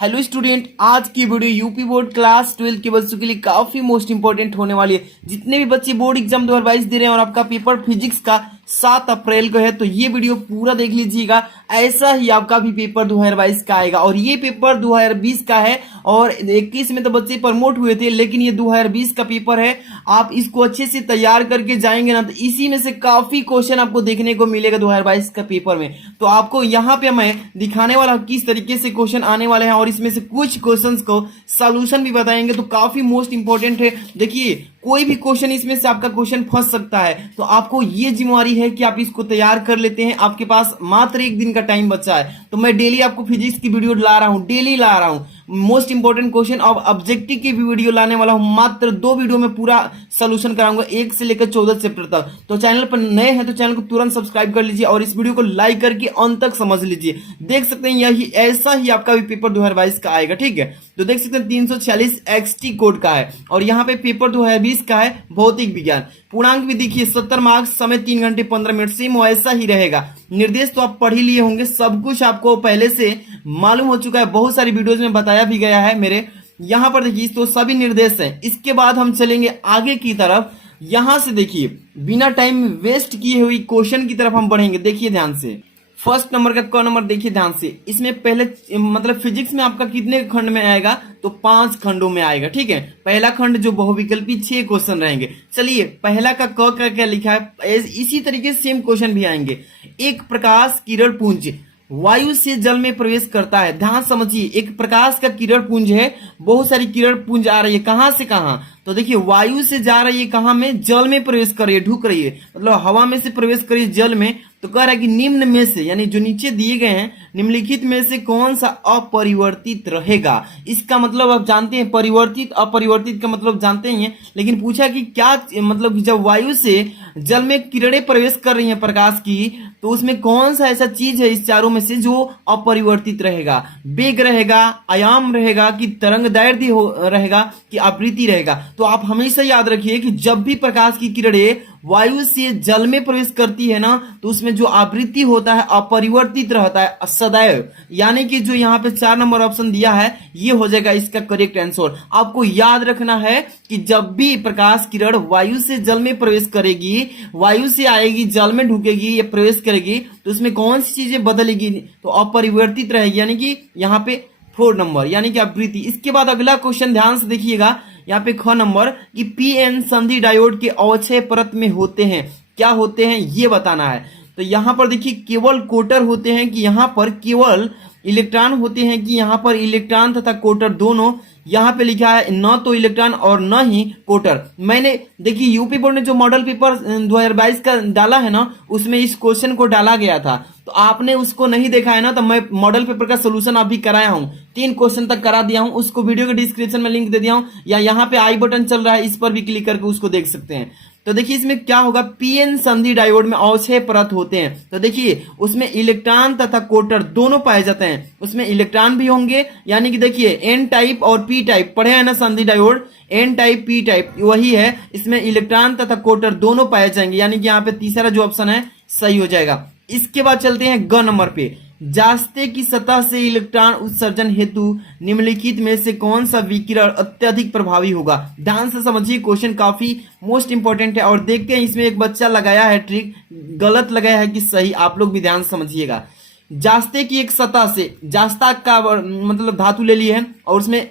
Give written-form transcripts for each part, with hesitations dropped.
Hello student, आज की video UP board class 12 के बच्चों के लिए काफी मोस्ट इंपोर्टेंट होने वाली है। जितने भी बच्चे बोर्ड एग्जाम 2022 दे रहे हैं और आपका पेपर फिजिक्स का 7 अप्रैल को है, तो ये वीडियो पूरा देख लीजिएगा। ऐसा ही आपका भी पेपर 2022 का आएगा और ये पेपर 2020 का है और 21 में तो बच्चे प्रमोट हुए थे, लेकिन ये 2020 का पेपर है। आप इसको अच्छे से तैयार करके जाएंगे ना, तो इसी में से काफी क्वेश्चन आपको देखने को मिलेगा 2022 का पेपर में। तो आपको यहाँ पे मैं दिखाने वाला हूं किस तरीके से क्वेश्चन आने वाले हैं और इसमें से कुछ क्वेश्चंस को सॉल्यूशन भी बताएंगे, तो काफी मोस्ट इंपोर्टेंट है। देखिए, कोई भी क्वेश्चन इसमें से आपका क्वेश्चन फंस सकता है, तो आपको ये जिम्मेवारी है कि आप इसको तैयार कर लेते हैं। आपके पास मात्र एक दिन का टाइम बचा है, तो मैं डेली आपको फिजिक्स की वीडियो ला रहा हूं, डेली ला रहा हूं मोस्ट इंपोर्टेंट क्वेश्चन और ऑब्जेक्टिव की भी वीडियो लाने वाला हूं। मात्र 2 वीडियो में पूरा सोल्यूशन कराऊंगा, 1 से लेकर 14 चैप्टर तक। तो चैनल पर नए हैं तो चैनल को तुरंत सब्सक्राइब कर लीजिए और इस वीडियो को लाइक करके अंत तक समझ लीजिए। देख सकते हैं यही ऐसा ही आपका भी पेपर 2022 का आएगा, ठीक है। तो देख सकते हैं 346 XT कोड का है और यहाँ पे पेपर 2020 का है भौतिक विज्ञान। पूर्णांक भी देखिए 70 मार्क्स, समय 3 घंटे 15 मिनट, सेम वैसा ही रहेगा। निर्देश तो आप पढ़ ही लिए होंगे, सब कुछ आपको पहले से मालूम हो चुका है, बहुत सारी वीडियोज में बताया भी गया है मेरे। यहाँ पर देखिए तो सभी निर्देश हैं। इसके बाद हम चलेंगे आगे की तरफ। यहां से देखिए बिना टाइम वेस्ट किए हुई क्वेश्चन की तरफ हम बढ़ेंगे। देखिए ध्यान से, फर्स्ट नंबर का क नंबर देखिए ध्यान से। इसमें पहले मतलब फिजिक्स में आपका कितने खंड में आएगा, तो 5 खंडों में आएगा, ठीक है। पहला खंड जो बहुविकल्पी 6 क्वेश्चन रहेंगे। चलिए, पहला का क का क्या लिखा है, इसी तरीके से सेम क्वेश्चन भी आएंगे। एक प्रकाश किरण पुंज वायु से जल में प्रवेश करता है। ध्यान समझिए, एक प्रकाश का किरण पुंज है, बहुत सारी किरण पुंज आ रही है, कहां से कहां, तो देखिए वायु से जा रही है, कहां में, जल में प्रवेश कर रही है, ढुक रही है, मतलब हवा में से प्रवेश कर रही है जल में। तो कह रहा है कि निम्न में से, यानी जो नीचे दिए गए हैं, निम्नलिखित में से कौन सा अपरिवर्तित रहेगा। इसका मतलब आप जानते हैं, परिवर्तित अपरिवर्तित का मतलब जानते ही हैं, लेकिन पूछा कि क्या मतलब कि जब वायु से जल में किरणें प्रवेश कर रही हैं प्रकाश की, तो उसमें कौन सा ऐसा चीज है इस चारों में से जो अपरिवर्तित रहेगा। वेग रहेगा, आयाम रहेगा, कि तरंग दैर्ध्य रहेगा, कि आवृत्ति रहेगा। तो आप हमेशा याद रखिए कि जब भी प्रकाश की किरणें वायु से जल में प्रवेश करती है ना, तो उसमें जो आवृत्ति होता है अपरिवर्तित रहता है सदैव। यानी कि जो यहाँ पे 4 नंबर ऑप्शन दिया है, ये हो जाएगा इसका करेक्ट आंसर। आपको याद रखना है कि जब भी प्रकाश किरण वायु से जल में प्रवेश करेगी, वायु से आएगी, जल में ढुकेगी या प्रवेश करेगी, तो उसमें कौन सी चीजें बदलेगी, तो अपरिवर्तित रहेगी, यानी कि यहाँ पे 4 नंबर, यानी कि आवृत्ति। इसके बाद अगला क्वेश्चन ध्यान से देखिएगा, यहाँ पे ख नंबर कि पीएन संधि डायोड के अवक्षय परत में होते हैं, क्या होते हैं ये बताना है। तो यहाँ पर देखिए केवल कोटर होते हैं, कि यहाँ पर केवल इलेक्ट्रॉन होते हैं, कि यहाँ पर इलेक्ट्रॉन तथा कोटर दोनों। यहाँ पे लिखा है न तो इलेक्ट्रॉन और न ही कोटर। मैंने देखिए यूपी बोर्ड ने जो मॉडल पेपर 2022 का डाला है ना, उसमें इस क्वेश्चन को डाला गया था, तो आपने उसको नहीं देखा है ना, तो मैं मॉडल पेपर का सोल्यूशन अभी कराया हूं, 3 क्वेश्चन तक करा दिया हूं, उसको वीडियो के डिस्क्रिप्शन में लिंक दे दिया हूं, या यहाँ पे आई बटन चल रहा है, इस पर भी क्लिक करके उसको देख सकते हैं। तो देखिए इसमें क्या होगा, पीएन संधि डायोड में अवक्षय परत होते हैं। तो देखिए उसमें इलेक्ट्रॉन तथा कोटर दोनों पाए जाते हैं, उसमें इलेक्ट्रॉन भी होंगे, यानी कि देखिए एन टाइप और पी टाइप पढ़े हैं ना संधि diode, N type P type वही है। इसमें इलेक्ट्रॉन तथा कोटर दोनों पाए जाएंगे, यानी कि यहाँ पे तीसरा जो ऑप्शन है सही हो जाएगा। इसके बाद चलते हैं ग नंबर पे, जास्ते की सतह से इलेक्ट्रॉन उत्सर्जन हेतु निम्नलिखित में से कौन सा विकिरण अत्यधिक प्रभावी होगा। ध्यान से समझिए, क्वेश्चन काफी मोस्ट इंपोर्टेंट है और देखते हैं इसमें एक बच्चा लगाया है ट्रिक, गलत लगाया है कि सही, आप लोग भी ध्यान से समझिएगा। जास्ते की एक सतह से, जास्ता का मतलब धातु ले ली है और उसमें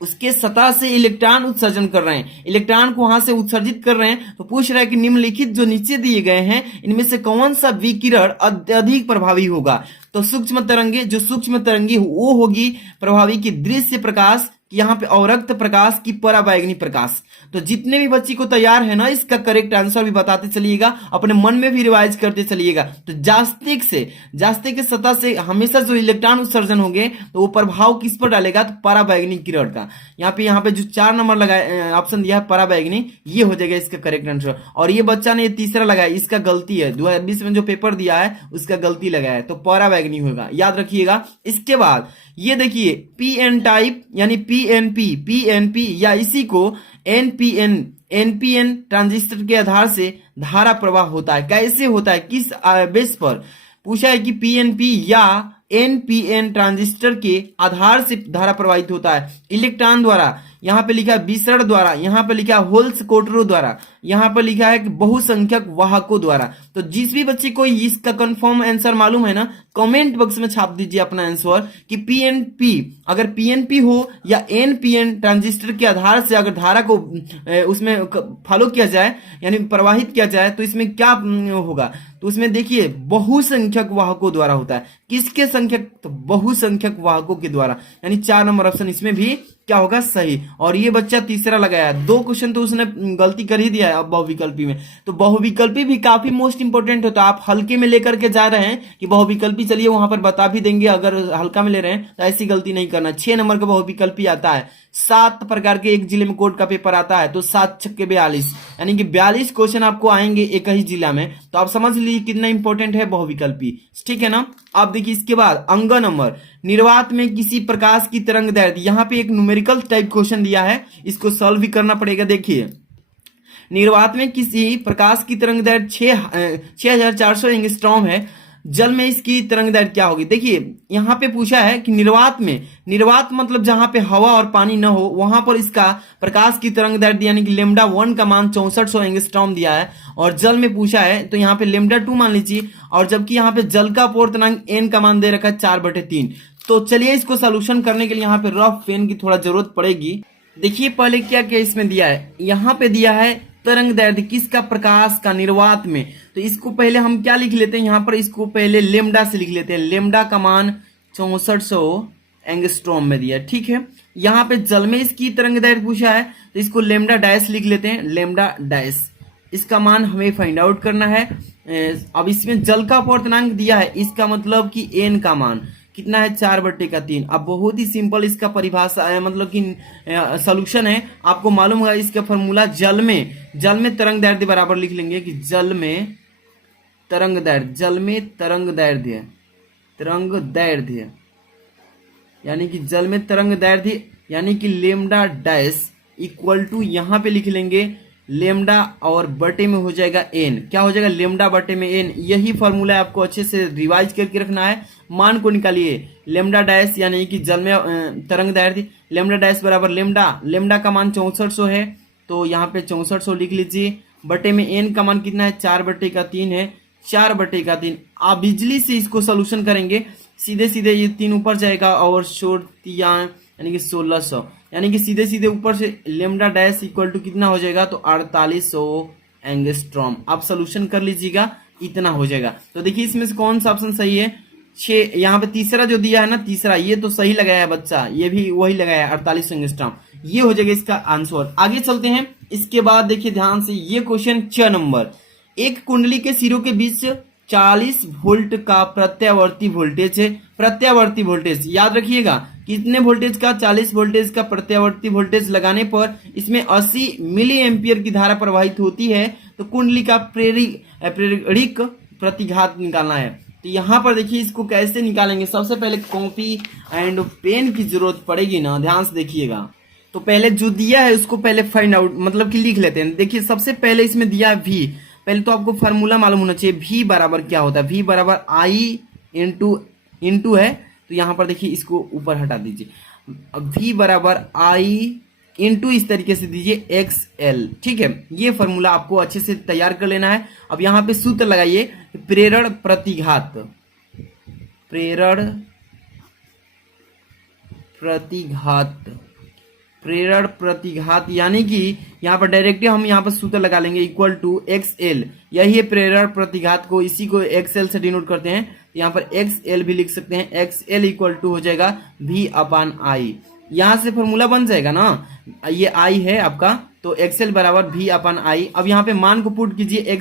उसके सतह से इलेक्ट्रॉन उत्सर्जन कर रहे हैं, इलेक्ट्रॉन को वहां से उत्सर्जित कर रहे हैं। तो पूछ रहा है कि निम्नलिखित जो नीचे दिए गए हैं, इनमें से कौन सा विकिरण अत्यधिक प्रभावी होगा। तो सूक्ष्म तरंगे, जो सूक्ष्म तरंगी वो होगी प्रभावी की दृश्य प्रकाश, यहाँ पे अवरक्त प्रकाश की पराबैंगनी प्रकाश। तो जितने भी बच्ची को तैयार है ना, इसका करेक्ट आंसर भी बताते चलिएगा, अपने मन में भी रिवाइज करते चलिएगा। तो जास्तिक से, जास्तिक के सतह से हमेशा जो इलेक्ट्रॉन उत्सर्जन होंगे, तो वो प्रभाव किस पर डालेगा, तो पराबैंगनी किरण का। यहाँ पे जो 4 नंबर लगाया ऑप्शन दिया है पराबैंगनी, ये हो जाएगा इसका करेक्ट आंसर। और ये बच्चा ने तीसरा लगाया, इसका गलती है, 2020 में जो पेपर दिया है उसका गलती लगाया है, तो पराबैंगनी होगा, याद रखिएगा। इसके बाद ये देखिए पीएन टाइप यानी पीएनपी या इसी को एनपीएन ट्रांजिस्टर के आधार से धारा प्रवाह होता है। कैसे होता है, किस बेस पर, पूछा है कि पीएनपी या एनपीएन ट्रांजिस्टर के आधार से धारा प्रवाहित होता है। इलेक्ट्रॉन द्वारा, यहाँ पे लिखा है विसरण द्वारा, यहाँ पे लिखा है होल्स कोटरों द्वारा, यहाँ पर लिखा है कि बहुसंख्यक वाहकों द्वारा। तो जिस भी बच्चे को इसका कंफर्म आंसर मालूम है ना, कमेंट बॉक्स में छाप दीजिए अपना आंसर कि पीएनपी, अगर पीएनपी हो या एनपीएन ट्रांजिस्टर के आधार से अगर धारा को उसमें फॉलो किया जाए यानी प्रवाहित किया जाए तो इसमें क्या होगा। तो उसमें देखिए बहुसंख्यक वाहकों द्वारा होता है। किसके संख्यक? तो बहुसंख्यक वाहकों के द्वारा, यानी 4 नंबर ऑप्शन इसमें भी क्या होगा? सही। और ये बच्चा तीसरा लगाया, 2 क्वेश्चन तो उसने गलती कर ही दिया है अब बहुविकल्पी में। तो बहुविकल्पी भी काफी मोस्ट इंपोर्टेंट होता है। आप हल्के में लेकर के जा रहे हैं कि बहुविकल्पी, चलिए वहां पर बता भी देंगे, अगर हल्का में ले रहे हैं तो ऐसी गलती नहीं करना। 6 नंबर का बहुविकल्पी आता है, 7 प्रकार के एक जिले में कोड का पेपर आता है, तो 7 छक्के 42, यानी कि 42 क्वेश्चन आपको आएंगे एक ही जिला में। तो आप समझ लीजिए कितना इंपॉर्टेंट है बहुविकल्पी, ठीक है ना। आप देखिए इसके बाद अंग नंबर, निर्वात में किसी प्रकाश की तरंग दैर्ध्य, यहाँ पे एक न्यूमेरिकल टाइप क्वेश्चन दिया है, इसको सॉल्व भी करना पड़ेगा। देखिए निर्वात में किसी प्रकाश की तरंग दैर्ध्य 6400 एंगस्ट्रॉम है, जल में इसकी तरंग दैर्ध्य क्या होगी। देखिए यहाँ पे पूछा है कि निर्वात में, निर्वात मतलब जहां पे हवा और पानी न हो वहां पर इसका प्रकाश की तरंग दैर्ध्य यानी कि लेमडा 1 का मान 6400 एंगस्ट्रॉम दिया है, और जल में पूछा है तो यहाँ पे लेमडा 2 मान लीजिए, और जबकि यहाँ पे जल का अपवर्तनांक n का मान दे रखा है 4/3। तो चलिए इसको सोल्यूशन करने के लिए यहाँ पे रफ पेन की थोड़ा जरूरत पड़ेगी। देखिए पहले क्या क्या इसमें दिया है, यहाँ पे दिया है तरंग दैर्ध्य किसका? प्रकाश का, निर्वात में। तो इसको पहले हम क्या लिख लेते हैं, यहाँ पर इसको पहले लेमडा से लिख लेते हैं। लेमडा का मान 6400 एंगस्ट्रॉम में दिया, ठीक है। यहाँ पे जल में इसकी तरंग दैर्ध्य पूछा है तो इसको लेमडा डैश लिख लेते हैं, लेमडा डैश। इसका मान हमें फाइंड आउट करना है। अब इसमें जल का अपवर्तनांक दिया है, इसका मतलब कि एन का मान कितना है? 4/3। अब बहुत ही सिंपल इसका परिभाषा है, मतलब कि सॉल्यूशन है। आपको मालूम होगा इसका फॉर्मूला, जल में तरंग दैर्ध्य बराबर लिख लेंगे कि जल में तरंग दैर्ध्य यानी कि जल में तरंग दैर्ध्य यानी कि लेमडा डैश इक्वल टू, यहाँ पे लिख लेंगे लेमडा और बटे में हो जाएगा एन। क्या हो जाएगा? लेमडा बटे में एन। यही फॉर्मूला है, आपको अच्छे से रिवाइज करके रखना है। मान को निकालिए, लेमडा डैश यानी कि जल में तरंग दैर्ध्य, लेमडा डैश बराबर लेमडा का मान 6400 है, तो यहाँ पे 6400 लिख लीजिए, बटे में एन का मान कितना है? 4/3 है, 4/3। आप बिजली से इसको सोल्यूशन करेंगे, सीधे सीधे ये 3 ऊपर जाएगा और शोरतिया यानी कि 1600, यानी कि सीधे सीधे ऊपर से लेमडा डैश इक्वल टू कितना हो जाएगा? तो 4800 एंगस्ट्रॉम। आप सोल्यूशन कर लीजिएगा, इतना हो जाएगा। तो देखिए इसमें से कौन सा ऑप्शन सही है? 6। यहाँ पे तीसरा जो दिया है ना, तीसरा, ये तो सही लगाया है बच्चा, ये भी वही लगाया है 4800 एंगस्ट्रॉम, ये हो जाएगा इसका आंसर। आगे चलते हैं। इसके बाद देखिए ध्यान से ये क्वेश्चन 6 नंबर, एक कुंडली के सिरों के बीच 40 वोल्ट का प्रत्यावर्ती वोल्टेज है। प्रत्यावर्ती वोल्टेज याद रखिएगा, कितने वोल्टेज का? 40 वोल्टेज का प्रत्यावर्ती वोल्टेज लगाने पर इसमें 80 मिली एम्पियर की धारा प्रवाहित होती है। तो कुंडली का प्रेरक प्रतिघात निकालना है। तो यहाँ पर देखिए इसको कैसे निकालेंगे। सबसे पहले कॉपी एंड पेन की जरूरत पड़ेगी ना, ध्यान से देखिएगा। तो पहले जो दिया है उसको पहले फाइंड आउट मतलब कि लिख लेते हैं। देखिए सबसे पहले इसमें दिया है V, पहले तो आपको फार्मूला मालूम होना चाहिए। V बराबर क्या होता है? V बराबर I इंटू है, तो यहाँ पर देखिए इसको ऊपर हटा दीजिए। V बराबर I इंटू इस तरीके से दीजिए XL, ठीक है। ये फार्मूला आपको अच्छे से तैयार कर लेना है। अब यहाँ पे सूत्र लगाइए, प्रेरण प्रतिघात यानी कि यहाँ पर डायरेक्टली हम यहाँ पर सूत्र लगा लेंगे इक्वल टू XL। यही है प्रेरण प्रतिघात को, इसी को XL से डिनोट करते हैं। यहाँ पर XL भी लिख सकते हैं। XL इक्वल टू हो जाएगा V/I। यहाँ से फॉर्मूला बन जाएगा ना, ये I है आपका, तो XL बराबर V/I। अब यहाँ पे मान को पुट कीजिए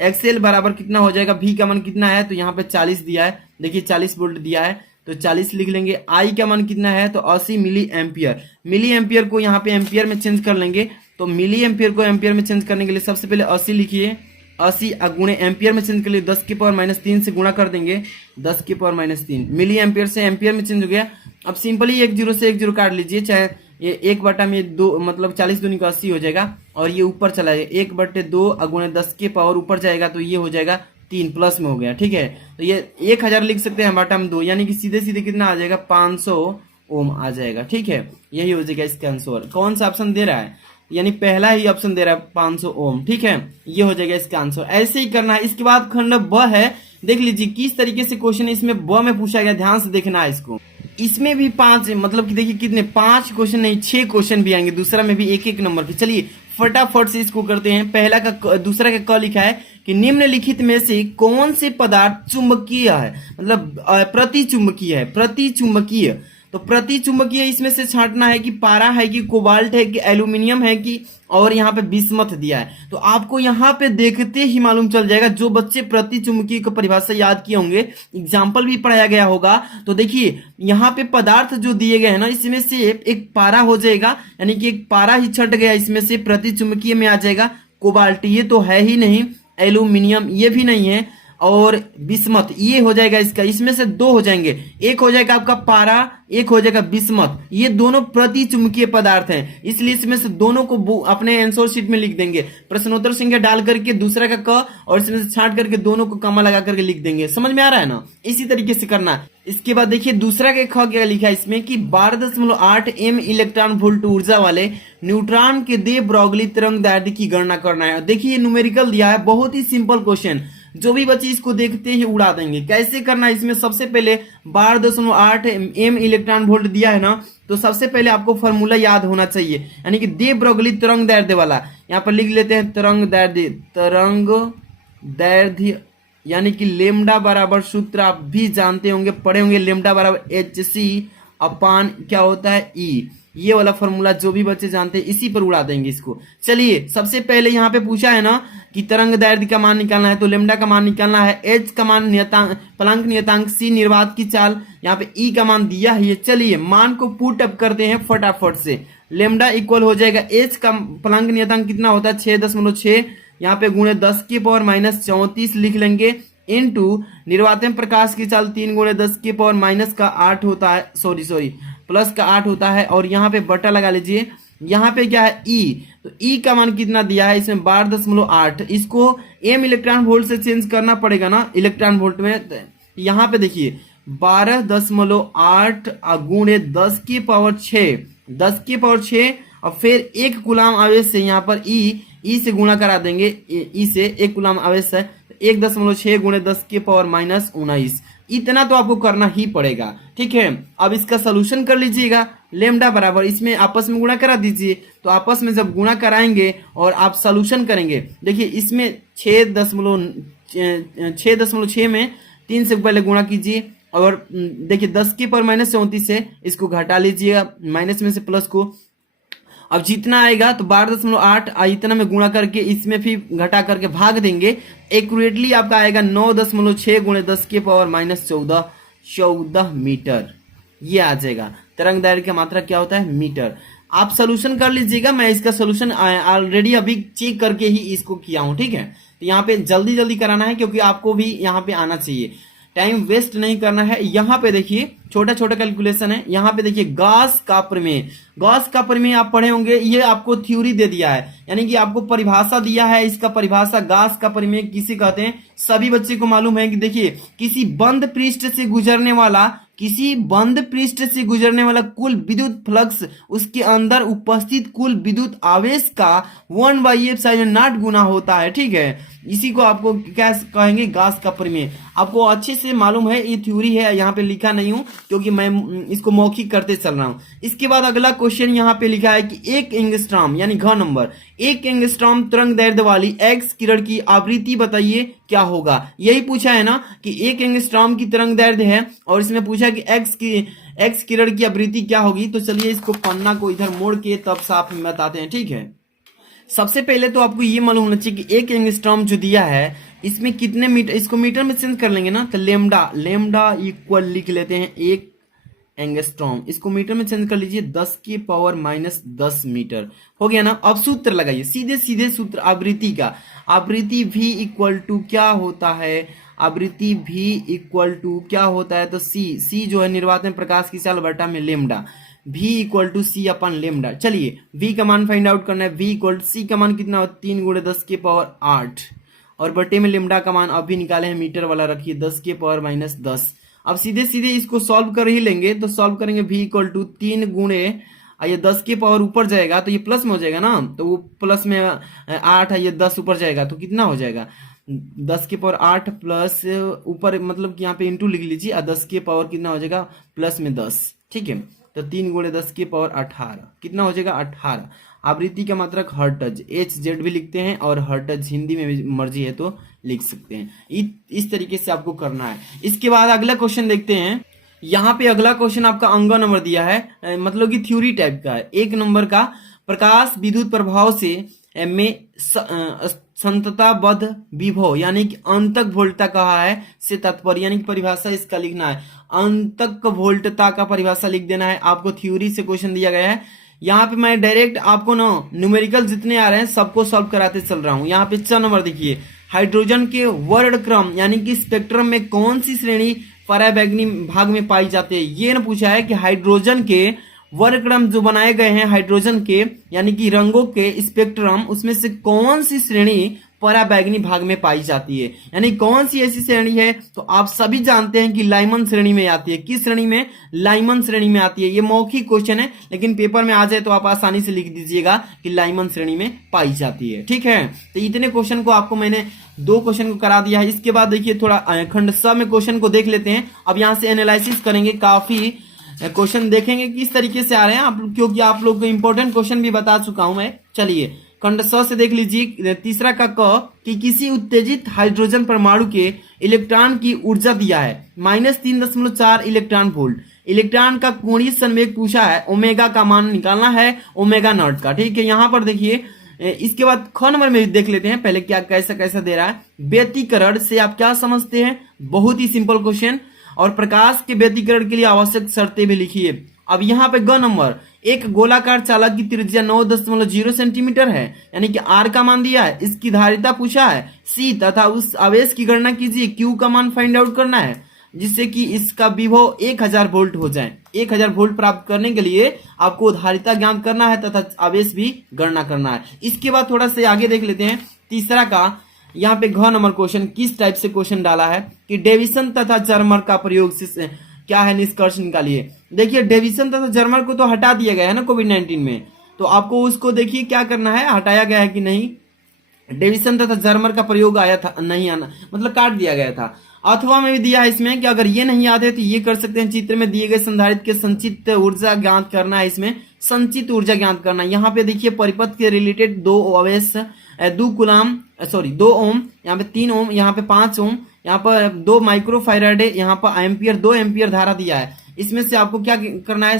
XL बराबर कितना हो जाएगा? V का मान कितना है? तो यहाँ पे 40 दिया है, देखिए 40 वोल्ट दिया है, तो 40 लिख लेंगे। I का मान कितना है? तो 80 मिली एम्पियर। मिली एम्पियर को यहाँ पे एम्पियर में चेंज कर लेंगे। तो मिली एम्पियर को एम्पियर में चेंज करने के लिए सबसे पहले 80 लिखिए, 80 गुणे एम्पियर में चेंज कर लिए 10⁻³ से गुणा कर देंगे, 10⁻³ मिली एम्पियर से एम्पियर में चेंज हो गया। अब सिंपली 1 0 से 1 0 काट लीजिए, चाहे ये 1/2 मतलब 40 दूनी का 80 हो जाएगा, और ये ऊपर चला जाएगा 1/2 गुणे 10 के पावर ऊपर जाएगा, तो ये हो जाएगा 3 प्लस में हो गया, ठीक है। तो ये 1000 लिख सकते हैं बटा में 2, यानी कि सीधे सीधे कितना आ जाएगा 500 ओम आ जाएगा, ठीक है। यही हो जाएगा इसका आंसर। कौन सा ऑप्शन दे रहा है, यानी पहला ही ऑप्शन दे रहा है 500 ओम, ठीक है। ये हो जाएगा इसका आंसर। ऐसे ही करना है। इसके बाद खंड ब है, देख लीजिए किस तरीके से क्वेश्चन इसमें ब में पूछा गया, ध्यान से देखना है इसको। इसमें भी 5 मतलब कि देखिए कितने 5 क्वेश्चन नहीं 6 क्वेश्चन भी आएंगे, दूसरा में भी एक एक नंबर के। चलिए फटाफट से इसको करते हैं। पहला का दूसरा का क लिखा है कि निम्नलिखित में से कौन से पदार्थ चुंबकीय है, मतलब प्रतिचुंबकीय है। प्रतिचुंबकीय, तो प्रतिचुंबकीय इसमें से छांटना है कि पारा है कि कोबाल्ट है कि एल्यूमिनियम है कि, और यहाँ पे बिस्मथ दिया है। तो आपको यहाँ पे देखते ही मालूम चल जाएगा। जो बच्चे प्रतिचुंबकीय की परिभाषा याद किए होंगे, एग्जाम्पल भी पढ़ाया गया होगा, तो देखिए यहाँ पे पदार्थ जो दिए गए हैं ना, इसमें से एक पारा हो जाएगा, यानी कि एक पारा ही छट गया, इसमें से प्रतिचुंबकीय में आ जाएगा। कोबाल्ट ये तो है ही नहीं, एल्यूमिनियम ये भी नहीं है, और बिस्मथ ये हो जाएगा इसका। इसमें से 2 हो जाएंगे, एक हो जाएगा आपका पारा, एक हो जाएगा बिस्मथ। ये दोनों प्रतिचुंबकीय पदार्थ हैं, इसलिए इसमें से दोनों को अपने आंसर शीट में लिख देंगे। प्रश्नोत्तर संख्या डाल करके दूसरा का क और इसमें से छांट करके दोनों को कमा लगा करके लिख देंगे। समझ में आ रहा है ना, इसी तरीके से करना है। इसके बाद देखिए दूसरा के ख क्या लिखा है इसमें कि 12.8 एम इलेक्ट्रॉन वोल्ट ऊर्जा वाले न्यूट्रॉन के दे ब्रोगली तरंग दैर्ध्य की गणना करना है। देखिए न्यूमेरिकल दिया है, बहुत ही सिंपल क्वेश्चन, जो भी बच्चे इसको देखते ही उड़ा देंगे। कैसे करना है, इसमें सबसे पहले 12.8 एम इलेक्ट्रॉन वोल्ट दिया है ना, तो सबसे पहले आपको फॉर्मूला याद होना चाहिए, यानी कि दे ब्रोगली तरंग दैर्ध्य वाला। यहाँ पर लिख लेते हैं तरंग दैर्ध्य, तरंग दैर्ध्य यानी कि लेमडा बराबर सूत्र आप भी जानते होंगे, पढ़े होंगे, लेमडा बराबर HC अपान क्या होता है E। ये वाला फॉर्मूला जो भी बच्चे जानते हैं इसी पर उड़ा देंगे इसको। चलिए सबसे पहले यहाँ पे पूछा है ना कि तरंग दैर्ध्य का मान निकालना है, तो लेमडा का मान निकालना है, H का मान नियतांक प्लैंक नियतांक, C निर्वात की चाल, यहाँ पे E का मान दिया है। चलिए मान को पुट अप करते हैं फटाफट से। लेमडा इक्वल हो जाएगा H का प्लैंक नियतांक कितना होता है 6.6, यहाँ पे गुणे 10 की पावर माइनस 34 लिख लेंगे, इनटू निर्वातन प्रकाश की चाल 3 गुणे 10 की पावर माइनस का 8 होता है, सॉरी प्लस का 8 होता है, और यहाँ पे बटा लगा लीजिए। यहाँ पे क्या है E, तो E का मान कितना दिया है इसमें 12.8। इसको एम इलेक्ट्रॉन वोल्ट से चेंज करना पड़ेगा ना इलेक्ट्रॉन वोल्ट में। यहाँ पे देखिए 12.8 गुणे 10 की पावर 6, 10 की पावर 6, और फिर 1 कूलाम आवेश से यहाँ पर E से गुणा करा देंगे, E से 1 कूलाम आवेश है, 1.6 गुणे 10 की पावर माइनस 19। इतना तो आपको करना ही पड़ेगा, ठीक है। अब इसका सोल्यूशन कर लीजिएगा। लेमडा बराबर इसमें आपस में गुणा करा दीजिए, तो आपस में जब गुणा कराएंगे और आप सोल्यूशन करेंगे, देखिए इसमें 6.6 में 3 से पहले गुणा कीजिए, और देखिए 10 की पावर माइनस 34 से इसको घटा लीजिएगा, माइनस में से प्लस को। अब जितना आएगा तो 12.8 इतना में गुणा करके इसमें फिर घटा करके भाग देंगे, एक्यूरेटली आपका आएगा 9.6 गुणे 10 की पावर माइनस 14 मीटर। ये आ जाएगा। तरंग दैर्ध्य की मात्रा क्या होता है मीटर। आप सोल्यूशन कर लीजिएगा, मैं इसका सोल्यूशन ऑलरेडी अभी चेक करके ही इसको किया हूं, ठीक है। तो यहाँ पे जल्दी जल्दी कराना है क्योंकि आपको भी यहाँ पे आना चाहिए, टाइम वेस्ट नहीं करना है। यहाँ पे देखिए छोटा छोटा कैलकुलेशन है। यहाँ पे देखिए गॉस का प्रमेय, गॉस का प्रमेय आप पढ़े होंगे, ये आपको थ्योरी दे दिया है, यानी कि आपको परिभाषा दिया है। इसका परिभाषा गॉस का प्रमेय किसे कहते हैं सभी बच्चे को मालूम है कि देखिए किसी बंद पृष्ठ से गुजरने वाला कुल विद्युत फ्लक्स उसके अंदर उपस्थित कुल विद्युत आवेश का 1/f गुना होता है, ठीक है। इसी को आपको क्या कहेंगे गॉस का प्रमेय। आपको अच्छे से मालूम है, ये थ्योरी है, यहाँ पे लिखा नहीं हूं क्योंकि मैं इसको मौखिक करते चल रहा हूं। इसके बाद अगला क्वेश्चन यहाँ पे लिखा है कि 1 एंगस्ट्रॉम यानी घ नंबर 1 एंगस्ट्रॉम तरंग दैर्ध्य वाली एक्स किरण की आवृत्ति बताइए क्या होगा। यही पूछा है ना कि 1 एंगस्ट्रॉम की तरंग दैर्ध्य है और इसमें पूछा कि एक्स किरण की आवृत्ति क्या होगी। तो चलिए इसको पन्ना को इधर मोड़ के तब साफ में बताते हैं, ठीक है। सबसे पहले तो आपको ये मालूम होना चाहिए कि 1 एंगस्ट्रॉम जो दिया है इसमें कितने मीटर, इसको मीटर में चेंज कर लेंगे ना, तो लेमडा इक्वल लिख लेते हैं 1 एंगस्ट्रॉम, इसको मीटर में चेंज कर लीजिए 10 की पावर माइनस 10 मीटर हो गया ना। अब सूत्र लगाइए, सीधे सीधे सूत्र आवृत्ति का, आवृत्ति V इक्वल टू क्या होता है, आवृत्ति V इक्वल टू क्या होता है, तो C जो है निर्वातन प्रकाश की चाल बटा में lambda, V equal to C अपन लेमडा। चलिए V का मान फाइंड आउट करना है, V इक्वल टू C का मान कितना हो 3 गुणे 10 की पावर 8, और बटे में लेमडा का मान अभी निकाले हैं, मीटर वाला रखिए 10⁻⁻10। अब सीधे सीधे इसको सॉल्व कर ही लेंगे, तो सॉल्व करेंगे v इक्वल टू 3 गुणे ये 10 के पावर ऊपर जाएगा तो ये प्लस में हो जाएगा ना, तो वो प्लस में 8 है, ये 10 ऊपर जाएगा तो कितना हो जाएगा 10 के पावर 8 प्लस ऊपर मतलब कि यहाँ पे इंटू लिख लीजिए, और 10 के पावर कितना हो जाएगा प्लस में 10, ठीक है। तो 3 गुणे 10 के पावर 18 कितना हो जाएगा 18। आवृत्ति का मात्रक हर्ट्ज, HZ भी लिखते हैं और हर्ट्ज हिंदी में भी मर्जी है तो लिख सकते हैं। इस तरीके से आपको करना है। इसके बाद अगला क्वेश्चन देखते हैं। यहाँ पे अगला क्वेश्चन आपका अंग नंबर दिया है, मतलब कि थ्योरी टाइप का है। 1 नंबर का, प्रकाश विद्युत प्रभाव से में संतताबद्ध विभव यानी कि अंतक वोल्टता कहा है से तात्पर्य, यानी कि परिभाषा इसका लिखना है। अंतक वोल्टता का परिभाषा लिख देना है। आपको थ्योरी से क्वेश्चन दिया गया है। यहाँ पे मैं डायरेक्ट आपको ना न्यूमेरिकल जितने आ रहे हैं सबको सॉल्व कराते चल रहा हूँ। यहाँ पे 4 नंबर देखिए, हाइड्रोजन के वर्णक्रम यानी कि स्पेक्ट्रम में कौन सी श्रेणी पराबैंगनी भाग में पाई जाती है। ये न पूछा है कि हाइड्रोजन के वर्णक्रम जो बनाए गए हैं हाइड्रोजन के यानी कि रंगों के स्पेक्ट्रम, उसमें से कौन सी श्रेणी पराबैंगनी भाग में पाई जाती है, यानी कौन सी ऐसी श्रेणी है। तो आप सभी जानते हैं कि लाइमन श्रेणी में आती है। किस श्रेणी में? लाइमन श्रेणी में आती है। ये मौखिक क्वेश्चन है, लेकिन पेपर में आ जाए तो आप आसानी से लिख दीजिएगा कि लाइमन श्रेणी में पाई जाती है, ठीक है। तो इतने क्वेश्चन को आपको मैंने 2 क्वेश्चन को करा दिया है। इसके बाद देखिए थोड़ा खंड स में क्वेश्चन को देख लेते हैं। अब यहाँ से एनालिसिस करेंगे, काफी क्वेश्चन देखेंगे किस तरीके से आ रहे हैं आप, क्योंकि आप लोग को इंपॉर्टेंट क्वेश्चन भी बता चुका हूं मैं। चलिए खंड स से देख लीजिए। तीसरा का क कि किसी उत्तेजित हाइड्रोजन परमाणु के इलेक्ट्रॉन की ऊर्जा दिया है -3.4 इलेक्ट्रॉन वोल्ट। इलेक्ट्रॉन का कोणीय संवेग पूछा है, ओमेगा का मान निकालना है, ओमेगा नॉट का, ठीक है। यहाँ पर देखिए इसके बाद ख नंबर में देख लेते हैं पहले क्या कैसा कैसा दे रहा है। व्यतिकरण से आप क्या समझते हैं? बहुत ही सिंपल क्वेश्चन। और प्रकाश के व्यतिकरण के लिए आवश्यक शर्तें भी लिखिए। अब यहाँ पे ग नंबर, एक गोलाकार चालक की त्रिज्या 9.0 सेंटीमीटर है, यानी कि R का मान दिया है, इसकी धारिता पूछा है C तथा उस आवेश की गणना कीजिए, Q का मान फाइंड आउट करना है, जिससे कि इसका विभव 1000 वोल्ट हो जाए। 1000 वोल्ट प्राप्त करने के लिए आपको धारिता ज्ञात करना है तथा आवेश भी गणना करना है। इसके बाद थोड़ा से आगे देख लेते हैं। तीसरा का यहाँ पे घ नंबर क्वेश्चन किस टाइप से क्वेश्चन डाला है कि डेविसन तथा जर्मर का प्रयोग से क्या है, निष्कर्ष निकालिए। देखिए डेविसन तथा जर्मर को तो हटा दिया गया है ना कोविड-19 में, तो आपको उसको देखिए क्या करना है, हटाया गया है कि नहीं। डेविसन तथा जर्मर का प्रयोग आया था, नहीं आना मतलब काट दिया गया था। अथवा में भी दिया है इसमें कि अगर ये नहीं याद है तो ये कर सकते हैं। चित्र में दिए गए संधारित्र के संचित ऊर्जा ज्ञात करना है, इसमें संचित ऊर्जा ज्ञात करना है। यहाँ पे देखिए परिपथ के रिलेटेड 2 आवेश 2 ओम, यहाँ पे 3 ओम, यहाँ पे 5 ओम, यहाँ पर 2 माइक्रोफैराड, यहाँ पर एम्पियर 2 एम्पियर धारा दिया है। इसमें से आपको क्या करना है,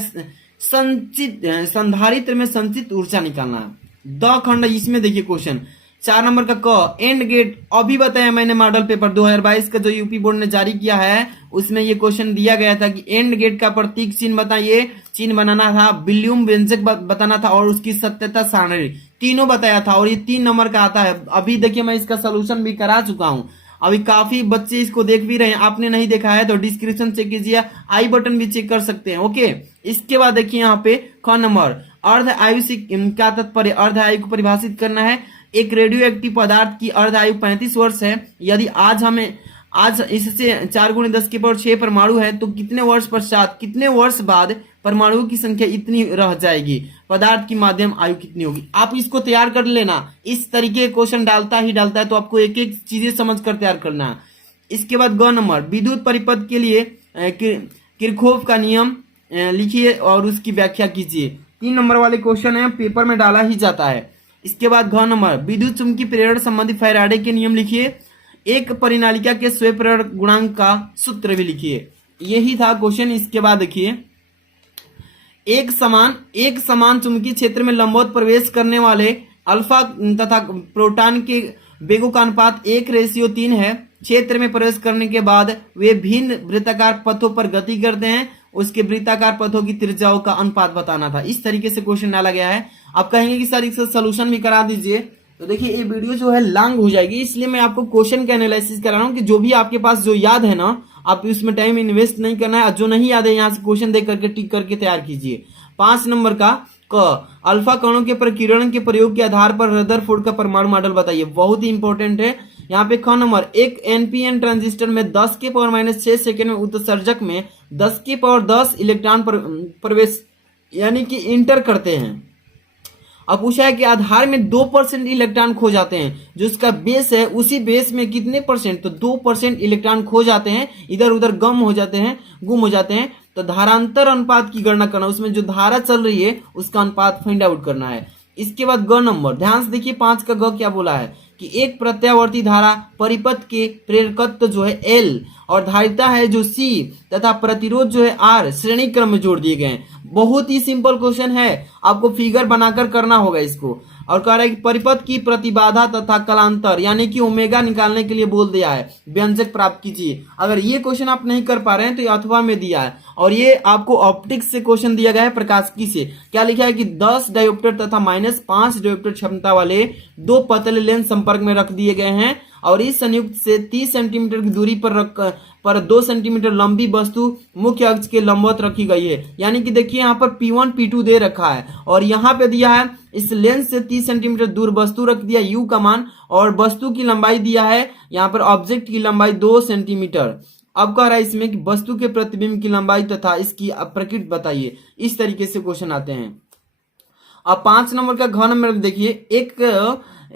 संचित संधारित्र में संचित ऊर्जा निकालना है। द खंड इसमें देखिए क्वेश्चन 4 नंबर का क एंड गेट, अभी बताया मैंने मॉडल पेपर 2022 का जो यूपी बोर्ड ने जारी किया है, उसमें ये क्वेश्चन दिया गया था कि एंड गेट का प्रतीक चिन्ह बताइए। चिन्ह बनाना था, विल्यूम व्यंजक बताना था और उसकी सत्यता सारणी, तीनों बताया था। और ये 3 नंबर का आता है। अभी देखिए मैं इसका सोल्यूशन भी करा चुका हूँ। अभी काफी बच्चे इसको देख भी रहे हैं, आपने नहीं देखा है तो डिस्क्रिप्शन चेक कीजिए, आई बटन भी चेक कर सकते हैं, ओके। इसके बाद देखिए यहाँ पे ख नंबर, अर्ध आयु से क्या तात्पर्य, अर्ध आयु को परिभाषित करना है। एक रेडियो एक्टिव पदार्थ की अर्ध आयु 35 वर्ष है। यदि आज इससे 4×10⁶ परमाणु है तो कितने वर्ष पश्चात, कितने वर्ष बाद परमाणुओं की संख्या इतनी रह जाएगी, पदार्थ की माध्यम आयु कितनी होगी। आप इसको तैयार कर लेना। इस तरीके के क्वेश्चन डालता है तो आपको एक एक चीजें समझ कर तैयार करना है। इसके बाद ग नंबर, विद्युत परिपथ के लिए किरचॉफ का नियम लिखिए और उसकी व्याख्या कीजिए। 3 नंबर वाले क्वेश्चन है, पेपर में डाला ही जाता है। इसके बाद घ नंबर, विद्युत चुंबकीय प्रेरण संबंधी फैराडे के नियम लिखिए। एक परिनालिका के स्वयं प्रेरण गुणांक का सूत्र भी लिखिए। यही था क्वेश्चन। इसके बाद देखिए, एक समान चुंबकीय क्षेत्र में लंबवत प्रवेश करने वाले अल्फा तथा प्रोटॉन के वेगों का अनुपात 1:3 है। क्षेत्र में प्रवेश करने के बाद वे भिन्न वृत्ताकार पथों पर गति करते हैं, उसके वृत्ताकार पथों की त्रिज्याओं का अनुपात बताना था। इस तरीके से क्वेश्चन डाला गया है। आप कहेंगे कि सर इसका सोल्यूशन भी करा दीजिए, तो देखिए ये वीडियो जो है लॉन्ग हो जाएगी, इसलिए मैं आपको क्वेश्चन का एनालिसिस करा रहा हूँ कि जो भी आपके पास जो याद है ना, आप इसमें टाइम इन्वेस्ट नहीं करना है। जो नहीं याद है यहाँ से क्वेश्चन देख करके टिक करके तैयार कीजिए। 5 नंबर का क, अल्फा कणों के प्रकीर्णन के प्रयोग के आधार पर रदरफोर्ड का परमाणु मॉडल बताइए। बहुत ही इंपॉर्टेंट है, यहाँ पे ख नंबर, एक एनपीएन ट्रांजिस्टर में 10 के पावर -6 सेकेंड में उत्सर्जक में 10 के पावर 10 इलेक्ट्रॉन प्रवेश यानी कि इंटर करते हैं। अब पूछा है कि आधार में 2% इलेक्ट्रॉन खो जाते हैं, जो इसका बेस है उसी बेस में कितने परसेंट, तो 2% इलेक्ट्रॉन खो जाते हैं, इधर उधर गुम हो जाते हैं। तो धारांतर अनुपात की गणना करना, उसमें जो धारा चल रही है उसका अनुपात फाइंड आउट करना है। इसके बाद ग नंबर, ध्यान से देखिए 5 का ग क्या बोला है कि एक प्रत्यावर्ती धारा परिपथ के प्रेरकत्व जो है L और धारिता है जो C तथा प्रतिरोध जो है R श्रेणी क्रम में जोड़ दिए गए हैं। बहुत ही सिंपल क्वेश्चन है, आपको फिगर बनाकर करना होगा इसको। और कह रहा है कि परिपथ की प्रतिबाधा तथा कलांतर यानी कि ओमेगा निकालने के लिए बोल दिया है, व्यंजक प्राप्त कीजिए। अगर ये क्वेश्चन आप नहीं कर पा रहे हैं तो ये अथवा में दिया है, और ये आपको ऑप्टिक्स से क्वेश्चन दिया गया है प्रकाशिकी से। क्या लिखा है कि 10 डायोप्टर तथा -5 डायोप्टर क्षमता वाले 2 पतले लेंस संपर्क में रख दिए गए हैं और इस संयुक्त से 30 सेंटीमीटर की दूरी पर 2 सेंटीमीटर लंबी वस्तु मुख्य अक्ष के लंबवत रखी गई है। यानी कि देखिए यहाँ पर P1 P2 दे रखा है और यहाँ पे दिया है इस लेंस से 30 सेंटीमीटर दूर वस्तु रख दिया U का मान, और वस्तु की लंबाई दिया है यहाँ पर ऑब्जेक्ट की लंबाई 2 सेंटीमीटर। अब कह रहा है इसमें कि वस्तु के प्रतिबिंब की लंबाई तथा इसकी प्रकृति बताइए। इस तरीके से क्वेश्चन आते हैं। अब 5 नंबर का घ नंबर देखिए,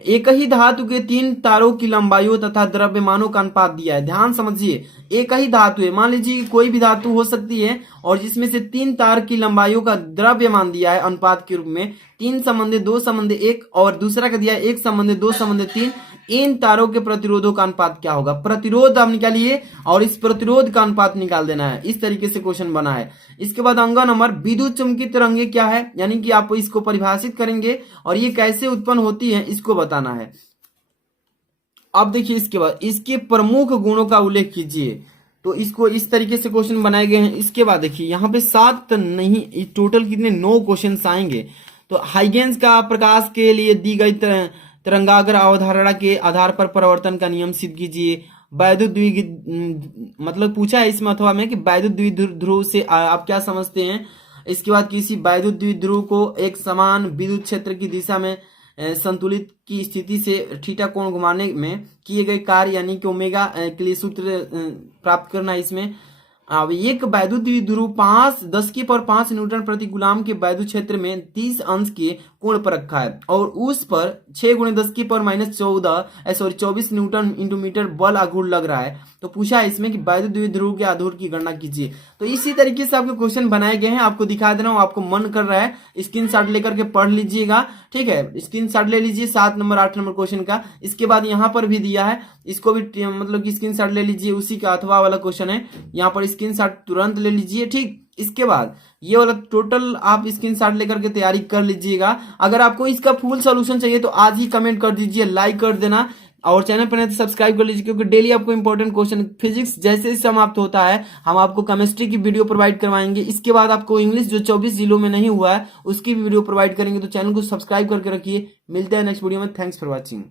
एक ही धातु के 3 तारों की लंबाइयों तथा द्रव्यमानों का अनुपात दिया है। ध्यान समझिए, एक ही धातु है, मान लीजिए कोई भी धातु हो सकती है और जिसमें से 3 तार की लंबाइयों का द्रव्यमान दिया है अनुपात के रूप में 3:2:1 और दूसरा का दिया है 1:2:3। इन तारों के प्रतिरोधों का अनुपात क्या होगा, प्रतिरोध आप निकालिए और इस प्रतिरोध का अनुपात निकाल देना है। इस तरीके से क्वेश्चन बना है। इसके बाद अंग नंबर, विद्युत चुंबकीय तरंगे क्या है, यानी कि आप इसको परिभाषित करेंगे और ये कैसे उत्पन्न होती है इसको बताना है। अब देखिए इसके बाद इसके प्रमुख गुणों का उल्लेख कीजिए। तो इसको इस तरीके से क्वेश्चन बनाए गए हैं। इसके बाद देखिए यहाँ पे 7 नहीं, टोटल कितने 9 क्वेश्चन आएंगे। तो हाइगेंस का प्रकाश के लिए दी गई तरंगाग्र अवधारणा के आधार पर परावर्तन का नियम सिद्ध कीजिए। वैद्युत मतलब पूछा है इसमें अथवा में कि वैद्युत द्विध्रुव से आप क्या समझते हैं। इसके बाद किसी वैद्युत द्विध्रुव को एक समान विद्युत क्षेत्र की दिशा में संतुलित की स्थिति से थीटा कोण घुमाने में किए गए कार्य यानी कि ओमेगा के लिए सूत्र प्राप्त करना है इसमें। अब एक वैद्युत द्विध्रुव 10⁻5 न्यूटन प्रति गुलाम के वैद्युत क्षेत्र में 30 अंश के कोण पर रखा है और उस पर 6×10⁻14 न्यूटन इंटू मीटर बल आघूर्ण लग रहा है। तो पूछा है इसमें कि वैद्युत द्विध्रुव के आघूर्ण की गणना कीजिए। तो इसी तरीके से आपके क्वेश्चन बनाए गए हैं, आपको दिखा दे रहा हूँ। आपको मन कर रहा है स्क्रीनशॉट लेकर के पढ़ लीजिएगा, ठीक है, स्क्रीनशॉट ले लीजिए 7 नंबर 8 नंबर क्वेश्चन का। इसके बाद यहाँ पर भी दिया है, इसको भी मतलब कि स्क्रीनशॉट ले लीजिए, उसी का अथवा वाला क्वेश्चन है, यहाँ पर स्क्रीनशॉट तुरंत ले लीजिए, ठीक। इसके बाद ये वाला टोटल आप स्क्रीनशॉट लेकर के तैयारी कर लीजिएगा। अगर आपको इसका फुल सॉल्यूशन चाहिए तो आज ही कमेंट कर दीजिए, लाइक कर देना और चैनल पर नहीं तो सब्सक्राइब कर लीजिए, क्योंकि डेली आपको इंपॉर्टेंट क्वेश्चन फिजिक्स जैसे ही समाप्त होता है हम आपको केमिस्ट्री की वीडियो प्रोवाइड करवाएंगे। इसके बाद आपको इंग्लिश जो 24 जिलों में नहीं हुआ है उसकी भी वीडियो प्रोवाइड करेंगे। तो चैनल को सब्सक्राइब करके रखिए। मिलते हैं नेक्स्ट वीडियो में। Thanks for watching.